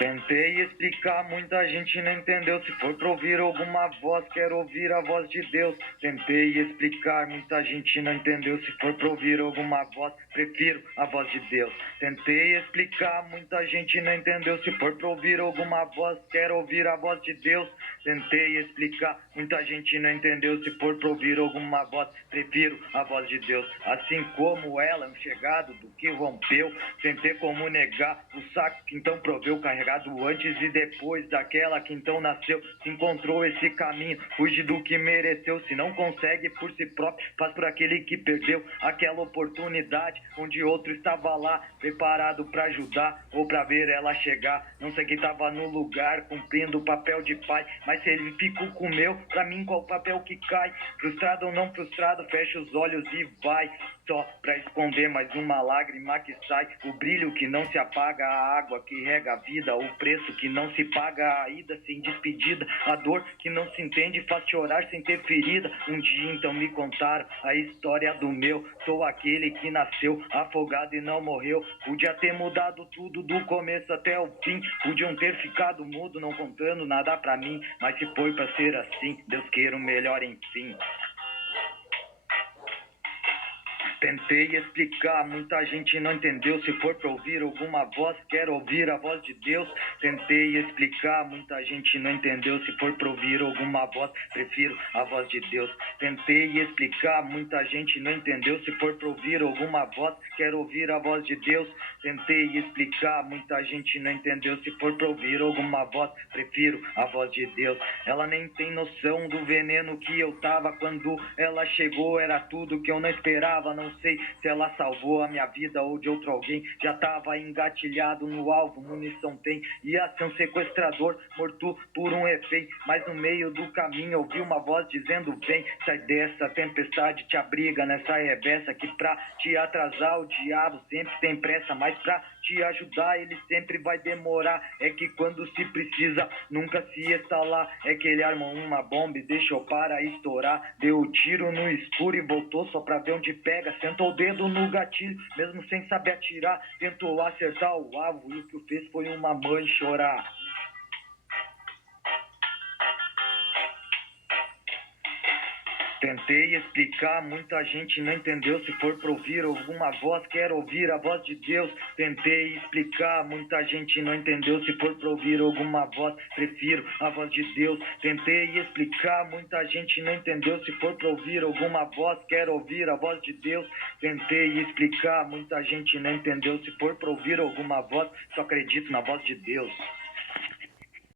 Tentei explicar, muita gente não entendeu. Se for pra ouvir alguma voz, quero ouvir a voz de Deus. Tentei explicar, muita gente não entendeu. Se for pra ouvir alguma voz, prefiro a voz de Deus. Tentei explicar, muita gente não entendeu. Se for pra ouvir alguma voz, quero ouvir a voz de Deus. Tentei explicar, muita gente não entendeu. Se for pra ouvir alguma voz, prefiro a voz de Deus. Assim como ela, um chegado do que rompeu. Tentei como negar o saco que então proveu, carregado antes e depois daquela que então nasceu. Se encontrou esse caminho, fuge do que mereceu. Se não consegue por si próprio, faz por aquele que perdeu aquela oportunidade, onde outro estava lá, preparado pra ajudar ou pra ver ela chegar. Não sei quem tava no lugar, cumprindo o papel de pai, mas se ele ficou com o meu, pra mim qual papel que cai? Frustrado ou não frustrado, fecha os olhos e vai, só pra esconder mais uma lágrima que sai. O brilho que não se apaga, a água que rega a vida, o preço que não se paga, a ida sem despedida, a dor que não se entende, faz chorar sem ter ferida. Um dia então me contaram a história do meu, sou aquele que nasceu afogado e não morreu. Podia ter mudado tudo do começo até o fim, podiam ter ficado mudo não contando nada pra mim, mas se foi pra ser assim, Deus queira o melhor enfim. Tentei explicar, muita gente não entendeu. Se for pra ouvir alguma voz, quero ouvir a voz de Deus. Tentei explicar, muita gente não entendeu. Se for pra ouvir alguma voz, prefiro a voz de Deus. Tentei explicar, muita gente não entendeu. Se for pra ouvir alguma voz, quero ouvir a voz de Deus. Tentei explicar, muita gente não entendeu. Se for pra ouvir alguma voz, prefiro a voz de Deus. Ela nem tem noção do veneno que eu tava quando ela chegou. Era tudo que eu não esperava, não sei se ela salvou a minha vida ou de outro alguém. Já tava engatilhado no alvo, munição tem. Ia ser um sequestrador, morto por um refém. Mas no meio do caminho ouvi uma voz dizendo: vem, sai dessa tempestade, te abriga nessa rebeça, que pra te atrasar o diabo sempre tem pressa, mas pra te ajudar ele sempre vai demorar. É que quando se precisa nunca se estalar. É que ele armou uma bomba e deixou para estourar. Deu o tiro no escuro e voltou só pra ver onde pega. Sentou o dedo no gatilho, mesmo sem saber atirar. Tentou acertar o alvo e o que fez foi uma mãe chorar. Tentei explicar, muita gente não entendeu. Se for pra ouvir alguma voz, quero ouvir a voz de Deus. Tentei explicar, muita gente não entendeu. Se for pra ouvir alguma voz, prefiro a voz de Deus. Tentei explicar, muita gente não entendeu. Se for pra ouvir alguma voz, quero ouvir a voz de Deus. Tentei explicar, muita gente não entendeu. Se for pra ouvir alguma voz, só acredito na voz de Deus.